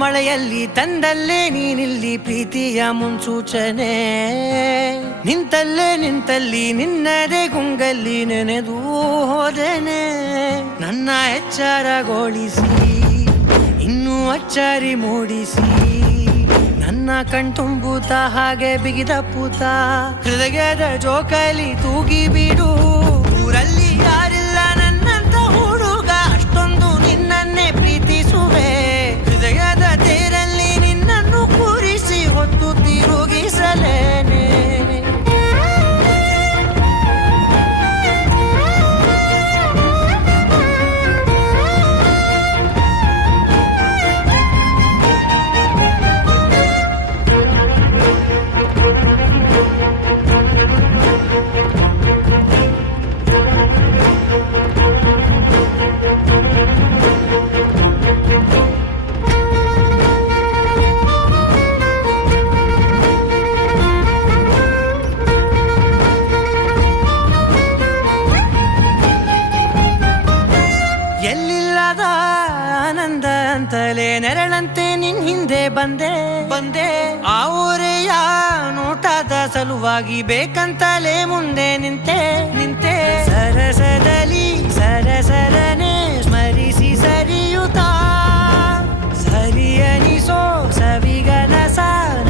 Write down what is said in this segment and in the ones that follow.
ಮಳೆಯಲ್ಲಿ ತಂದಲ್ಲೇ ನೀನಿಲ್ಲಿ ಪ್ರೀತಿಯ ಮುನ್ಸೂಚನೆ, ನಿಂತಲ್ಲಿ ನಿನ್ನದೇ ಗುಂಗಲ್ಲಿ ನೆನೆದು ಹೋದೆನೆ. ನನ್ನ ಎಚ್ಚರಗೊಳಿಸಿ ಇನ್ನೂ ಅಚ್ಚರಿ ಮೂಡಿಸಿ, ನನ್ನ ಕಣ್ತುಂಬುತ್ತ ಹಾಗೆ ಬಿಗಿದ ಪೂತ ಹೃದಯದ ಜೋಕಾಲಿ ತೂಗಿ ಬಿಡು. ಊರಲ್ಲಿ ಯಾರಿಲ್ಲ ನನ್ನಂತ ಹುಡುಗ, ಅಷ್ಟೊಂದು ನಿನ್ನನ್ನೇ ಪ್ರೀತಿಸುವೆ. ಹೃದಯದ ತೇರಲ್ಲಿ ನಿನ್ನನ್ನು ಕೂರಿಸಿ ಹೊತ್ತು ತಿರುಗಿಸಲೇನೆ. ಎಲ್ಲಿಲ್ಲದ ಆನಂದ ಅಂತಲೇ ನೆರಳಂತೆ ನಿನ್ ಹಿಂದೆ ಬಂದೆ. ಆ ಊರೆಯ ನೋಟದ ಸಲುವಾಗಿ ಬೇಕಂತಲೇ ಮುಂದೆ ನಿಂತೆ. ಸರಸದಲ್ಲಿ ಸರಸರನೆ ಸ್ಮರಿಸಿ ಸರಿಯುತ್ತಾ, ಸರಿಯನಿಸೋ ಸವಿಗನಸ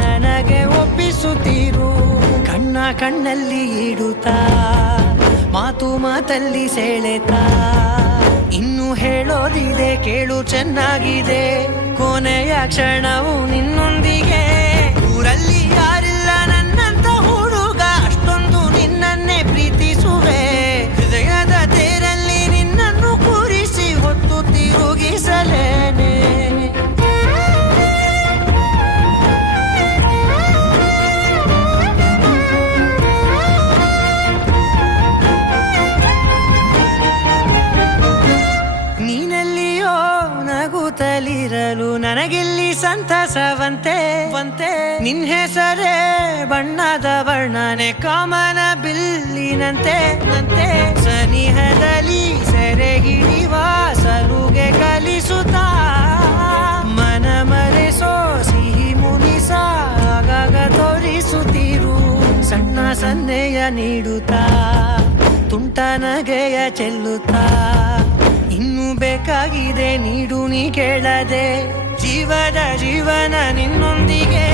ನನಗೆ ಒಪ್ಪಿಸುತ್ತೀರು. ಕಣ್ಣಲ್ಲಿ ಇಡುತ್ತಾ, ಮಾತಲ್ಲಿ ಸೆಳೆತಾ, ಇನ್ನು ಹೇಳೋದಿದೆ ಕೇಳು ಚೆನ್ನಾಗಿದೆ. ಕೊನೆಯ ಕ್ಷಣವು ನಿನ್ನೊಂದಿಗೆ. ಊರಲ್ಲಿ ಯಾರಿಲ್ಲ ನನ್ನಂತ ಹುಡುಗ, ಅಷ್ಟೊಂದು ನಿನ್ನನ್ನೇ ಪ್ರೀತಿಸುವೆ. ಹೃದಯದ ತೇರಲ್ಲಿ ನಿನ್ನನ್ನು ಕೂರಿಸಿ ಹೊತ್ತು ತಿರುಗಿಸಲೇನೆ. ನೀನೆಲ್ಲಿಯೋ ನಗುತ್ತಲಿರಲು ನನಗಿಲ್ಲಿ ಸಂತಸವಂತೆ. ನಿನ್ ಹೆಸರೇ ಬಣ್ಣದ ವರ್ಣನೆ ಕಾಮನ ಬಿಲ್ಲಿನಂತೆ. ಸನಿಹದಲ್ಲಿ ಸೆರೆ ಹಿಡಿಯುವ ಸಲುಗೆ ಕಲಿಸುತ್ತಾ, ಮನ ಮರೆಸೋ ಸಿಹಿ ಮುನಿಸ ಆಗಾಗ ತೋರಿಸುತ್ತೀರು. ಸಣ್ಣ ಸನ್ನೆಯ ನೀಡುತ್ತಾ, ತುಂಟ ನಗೆಯ ಚೆಲ್ಲುತ್ತಾ, ಇನ್ನು ಬೇಕಾಗಿದೆ ನೀಡು ನೀ ಕೇಳದೆ. ಜೀವನ ನಿನ್ನೊಂದಿಗೆ.